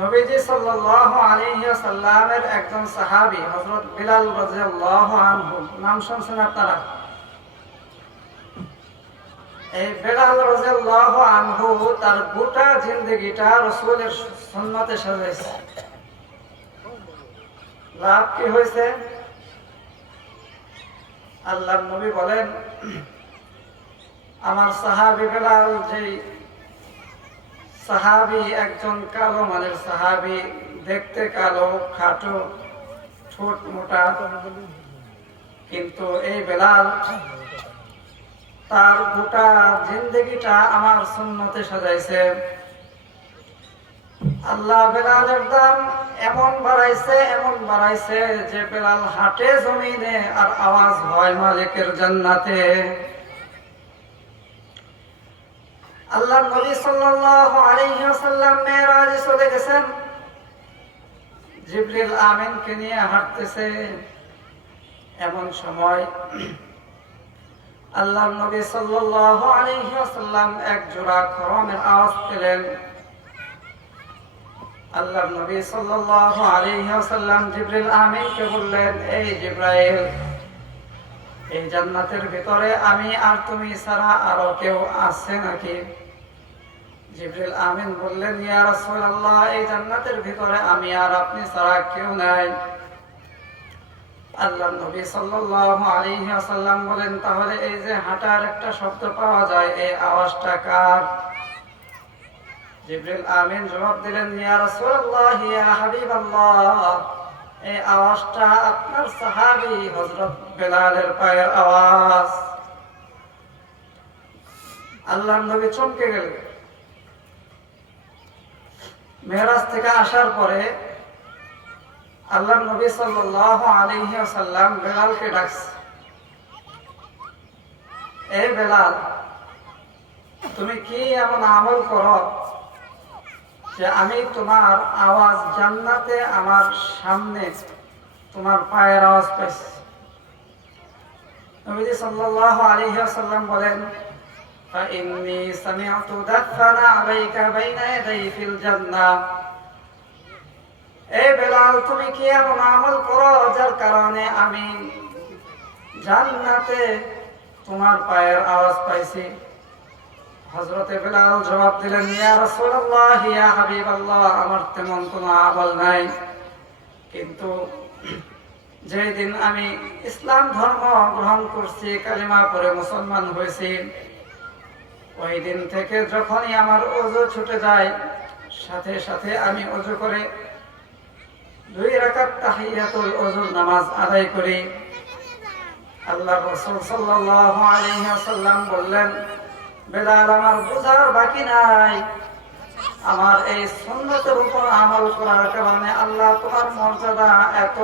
নবীজি সাল্লাল্লাহু আলাইহি ওয়াসাল্লামের একজন সাহাবী হযরত বিলাল রাদিয়াল্লাহু আনহু, নাম শুনছেন আপনারা? এই বিলাল রাদিয়াল্লাহু আনহু তার গোটা জিন্দেগিটা রাসূলের সুন্নতে সাজাইছে। লাভ কি হয়েছে? আল্লাহর নবী বলেন, আমার সাহাবী বিলাল, যেই সাহাবী একজন কালো মানের সাহাবী, দেখতে কালো, খাটো, ঠোঁট মোটা, কিন্তু এই বিলাল তার গোটা জিন্দেগিটা আমার সুন্নতে সাজাইছে। আল্লাহ বেলালের দাম এমন বাড়াইছে যে বেলাল হাঁটে জমিনে আর আওয়াজ হয় মালিকের জান্নাতে। আল্লাহ নবী সাল্লাল্লাহু আলাইহি ওয়াসাল্লাম মেরাজে চলে গেছেন, জিবরিল আমিনকে নিয়ে হাঁটতেছে। এমন সময় আল্লাহ নবী সাল্লাল্লাহু আলাইহি ওয়াসাল্লাম এক জোড়া খরমের আওয়াজ পেলেন। আল্লাহ নবী সাল্লাল্লাহু আলাইহি ওয়াসাল্লাম জিবরিল আমিনকে বললেন, এই জিবরাইল, এই জান্নাতের ভিতরে আমি আর তুমি ছাড়া আরো কেউ আছে নাকি? জিবরিল আমিন বললেন, ইয়া রাসূলুল্লাহ, এই জান্নাতের ভিতরে আমি আর আপনি ছাড়া কেউ নাই। আল্লাহ নবী সাল্লাল্লাহু আলাইহি ওয়াসাল্লাম বলেন, তাহলে এই যে হাঁটার একটা শব্দ পাওয়া যায়, এই আওয়াজটা কার? জিবরিল আমিন জবাব দিলেন, ইয়া রাসূলুল্লাহ, ইয়া হাবিবাল্লাহ, এই আওয়াজটা আপনার সাহাবী হযরত বেলালের পায়ের আওয়াজ। আল্লাহর নবী চমকে গেলেন। মেরাজ থেকে আসার পরে আল্লাহর নবী সাল্লাল্লাহু আলাইহি ওয়াসাল্লাম বেলালকে ডাকছে, এই বেলাল, তুমি কি এমন আমল করো যে আমি তোমার আওয়াজ জান্নাতে আমার সামনে তোমার পায়ের আওয়াজ পাইছি? নবী সাল্লাল্লাহু আলাইহি ওয়াসাল্লাম বলেন, فإني سمعت دفن عليك بين يدي في الجنة। এই বেলাল, তুমি কি এমন আমল করো যার কারণে আমি জান্নাতে তোমার পায়ের আওয়াজ পাইছি? হযরতে বেলাল জবাব দিলেন, ইয়া রাসূলুল্লাহ, ইয়া হাবিবাল্লাহ, আমার তেমন কোনো আমল নাই, কিন্তু যেই দিন আমি ইসলাম ধর্ম গ্রহণ করছি, কালিমা পড়ে মুসলমান হয়েছি, ওই দিন থেকে যখনই আমার ওযু ছুটে যায়, সাথে সাথে আমি ওযু করে 2 রাকাত তাহিয়াতুল ওযুর নামাজ আদায় করি। আল্লাহর রাসূল সাল্লাল্লাহু আলাইহি ওয়াসাল্লাম বললেন, বেলাল, আমার বোঝার বাকি নাই, আমার এই সুন্নতের উপর আমল করার কারণে আল্লাহ তোমার মর্যাদা এত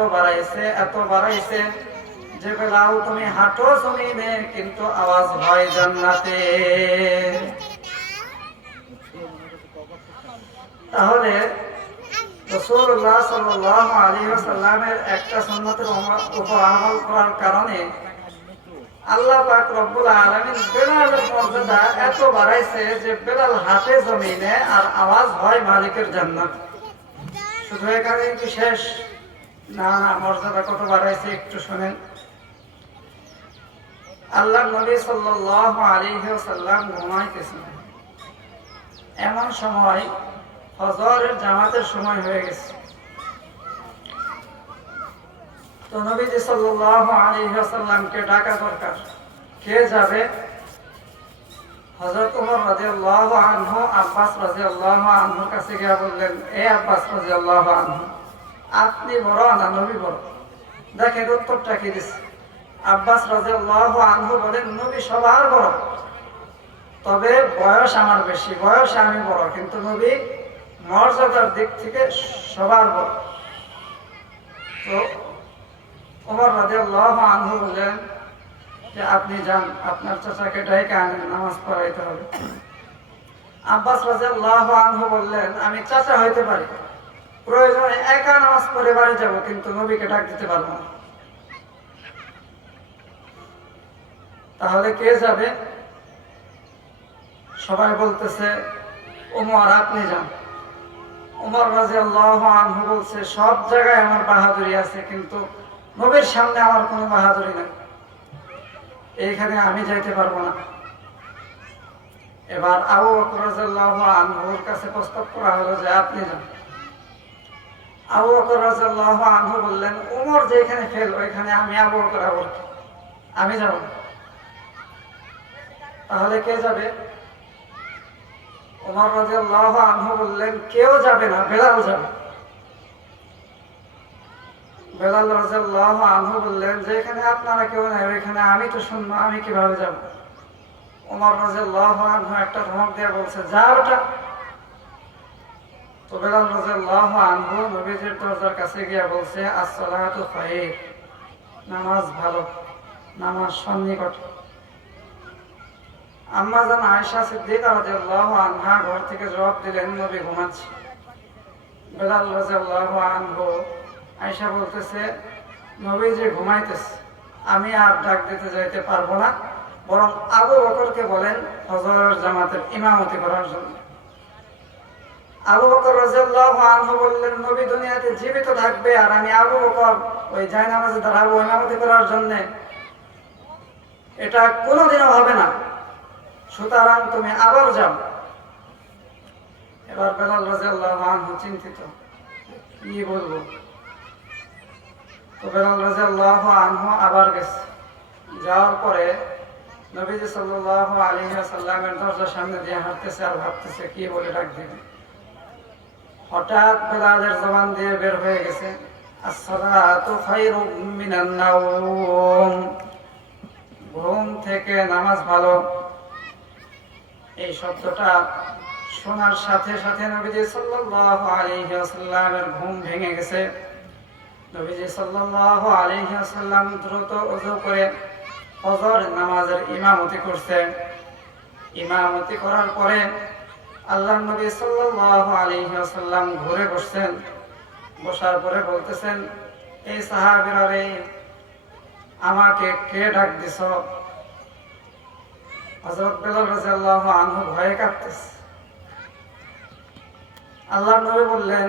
বাড়াইছে যে বেলাল, তুমি হাঁটো জমিনে কিন্তু আওয়াজ হয় জান্নাতে। তাহলে রাসূলুল্লাহ সাল্লাল্লাহু আলাইহি ওয়াসাল্লামের একটা সুন্নতের উপর আমল করার কারণে আল্লাহ পাক রব্বুল আলামিন বেলালের মর্যাদা এত বাড়াইছে যে বেলাল হাঁটে জমিনে আর আওয়াজ হয় মালিকের জান্নাত। শুধু এখানে কি শেষ? না, মর্যাদা কত বাড়াইছে একটু শুনেন। আল্লাহর নবী সাল্লাল্লাহু আলাইহি ওয়াসাল্লাম ঘুমাইতেছেন। এমন সময় ফজরের জামাতের সময় হয়ে গেছে। তো নবীজি সাল্লাল্লাহু আলাইহি ওয়াসাল্লামকে ডাকা দরকার। কে যাবে? হযরত ওমর রাদিয়াল্লাহু আনহু আব্বাস রাদিয়াল্লাহু আনহুর কাছে গিয়ে বললেন, এ আব্বাস রাদিয়াল্লাহু আনহু, আপনি বড় না নবী বড়? দেখেন উত্তরটা কি দিচ্ছে। আব্বাস রাদিয়াল্লাহু আনহু বলেন, নবী সবার বড়, তবে বয়স আমার বেশি, বয়সে আমি বড়, কিন্তু নবী মর্যাদার দিক থেকে সবার বড়। তো ওমর রাদিয়াল্লাহু আনহু বললেন যে আপনি যান, আপনার চাচাকে ডেকে আনেন, নামাজ পড়াইতে হবে। আব্বাস রাদিয়াল্লাহু আনহু বললেন, আমি চাচা হইতে পারি, প্রয়োজনে একা নামাজ পড়ে বাড়ি যাব, কিন্তু নবীকে ডাক দিতে পারবো না। তাহলে কে যাবে? সবাই বলতেছে ওমর, আপনি যান। ওমর রাদিয়াল্লাহু আনহু বলছে, সব জায়গায় আমার বাহাদুরি আছে, কিন্তু নবীর সামনে আমার কোনো বাহাদুরি নেই, এইখানে আমি যাইতে পারবো না। এবার আবু বকর রাদিয়াল্লাহু আনহুর কাছে প্রস্তাব করা হলো যে আপনি যান। আবু বকর রাদিয়াল্লাহু আনহু বললেন, ওমর যেখানে ফেল ওইখানে আমি আবু বকর আমি যাব। তাহলে কে যাবে? ওমর রাদিয়াল্লাহু আনহু বললেন, কেউ যাবে না, বেলাল যাবে। বেলাল রাদিয়াল্লাহু আনহু বললেন, যেখানে আপনারা কেউ নাই ওইখানে আমি তো শুনবো, আমি কিভাবে যাব? ওমর রাদিয়াল্লাহু আনহু একটা ধমক দিয়ে বলছে, যা ওটা। তো বেলাল রাদিয়াল্লাহু আনহু নবীজির দরজার কাছে গিয়ে বলছে, আসসালাতু খায়র, নামাজ ভালো, নামাজ সন্নিকট। আম্মা জান আয়েশা সিদ্দিকা রাদিয়াল্লাহু আনহা ঘর থেকে জবাব দিলেন, নবী ঘুমাচ্ছে। বেলাল রাদিয়াল্লাহু আনহু, আয়েশা বলতেছে, নবী যে ঘুমাইতেছে, আমি আর ডাক দিতে যাইতে পারবো না, বরং আবু বকরকে বলেন ফজরের জামাতের ইমামতি করার জন্য। আবু বকর রাদিয়াল্লাহু আনহু বললেন, নবী দুনিয়াতে জীবিত থাকবে আর আমি আবু বকর ওই জায়নামাজে দাঁড়াবো ইমামতি করার জন্য, এটা কোনোদিনও হবে না, সুতরাং তুমি আবার যাও। এবার বেলাল রাদিয়াল্লাহু আনহু চিন্তিত, কি বলবো। তো বেলাল রাদিয়াল্লাহু আনহু আবার গেছে। যাওয়ার পরে নবীজি সাল্লাল্লাহু আলাইহি ওয়াসাল্লামের দরজার সামনে দিয়ে হাঁটতেছে আর ভাবতেছে কি বলে ডাক দিবে। হঠাৎ বেলালের জবান দিয়ে বের হয়ে গেছে, আসসালাতু খায়রুম মিনান নাওম, ঘুম থেকে নামাজ ভালো। এই শব্দটা শোনার সাথে সাথে নবীজি সাল্লাল্লাহু আলাইহি ওয়াসাল্লামের ঘুম ভেঙে গেছে। নবীজি সাল্লাল্লাহু আলাইহি ওয়াসাল্লাম দ্রুত ওযু করে ফজর নামাজের ইমামতি করছেন। ইমামতি করার পরে আল্লাহর নবী সাল্লাল্লাহু আলাইহি ওয়াসাল্লাম ঘুরে বসছেন। বসার পরে বলতেছেন, এই সাহাবীরা রে, আমাকে কে ডাক দিছ? হযরত বেলাল রাদিয়াল্লাহু আনহু ভয়ে কাঁপতেছে। আল্লাহর নবী বললেন,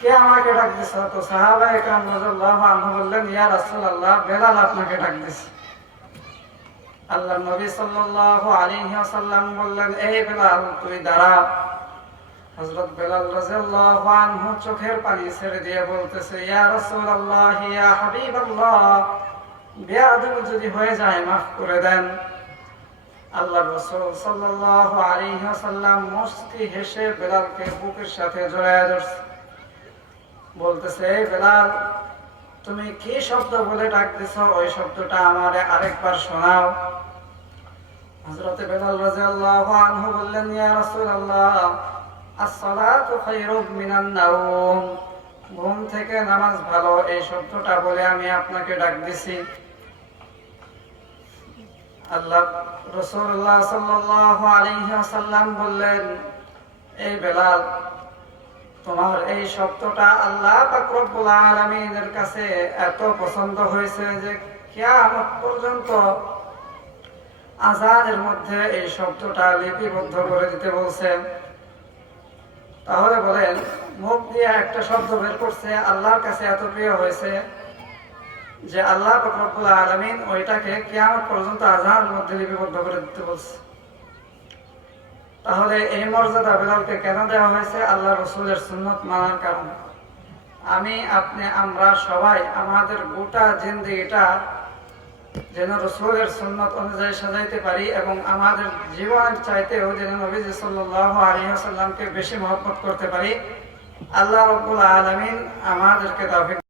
কে আমাকে ডাক দিছ? তো সাহাবায়ে কেরাম রাদিয়াল্লাহু আনহু বললেন, ইয়া রাসূলুল্লাহ, বেলাল আপনাকে ডাক দিছে। আল্লাহর নবী সাল্লাল্লাহু আলাইহি ওয়াসাল্লাম বললেন, এই বেলাল তুই দাঁড়া। হযরত বেলাল রাদিয়াল্লাহু আনহু চোখের পানি ছেড়ে দিয়ে বলতেছে, ইয়া রাসূলুল্লাহ, ইয়া হাবিবাল্লাহ, বেয়াদবি যদি হয়ে যায় মাফ করে দেন। আল্লাহর রাসূল সাল্লাল্লাহু আলাইহি ওয়াসাল্লাম মুস্কি হেসে বেলালকে বুকের সাথে জড়ায় ধরছে। বলতেছে, এই বেলাল, তুমি কি শব্দ বলে ডাক দিছো? ওই শব্দটা আমারে আরেকবার শোনাও। হযরত বেলাল রাদিয়াল্লাহু আনহু বললেন, ইয়া রাসূলুল্লাহ, আসসালাতু খায়রুম মিনান নাওম, ঘুম থেকে নামাজ ভালো, এই শব্দটা বলে আমি আপনাকে ডাক দিছি। আল্লাহ রাসূলুল্লাহ সাল্লাল্লাহু আলাইহি ওয়াসাল্লাম বললেন, এই বেলাল, তোমার এই শব্দটা আল্লাহ পাক রব্বুল আলামিনের কাছে এত পছন্দ হয়েছে যে কিয়ামত পর্যন্ত আযানের মধ্যে এই শব্দটা লিপিবদ্ধ করে দিতে বলছেন। তাহলে বলেন, মুখ দিয়ে একটা শব্দ বের করছে, আল্লাহর কাছে এত প্রিয় হয়েছে যে আল্লাহ পাক রব্বুল আলামিন ওইটাকে কিয়ামত পর্যন্ত আযানের মধ্যে লিপিবদ্ধ করে দিতে বলছে। তাহলে এই মর্যাদা বেলালকে কেন দেওয়া হয়েছে? আল্লাহ রাসূলের সুন্নাত মানার কারণে। আমি, আপনি, আমরা সবাই আমাদের গোটা জিন্দেগিটা যেন রাসূলের সুন্নাত অনুযায়ী সাজাইতে পারি এবং আমাদের জীবনের চাইতেও যেন নবীজি সাল্লাল্লাহু আলাইহি ওয়াসাল্লামকে বেশি মহব্বত করতে পারি। আল্লাহ রাব্বুল আলামিন আমাদেরকে তৌফিক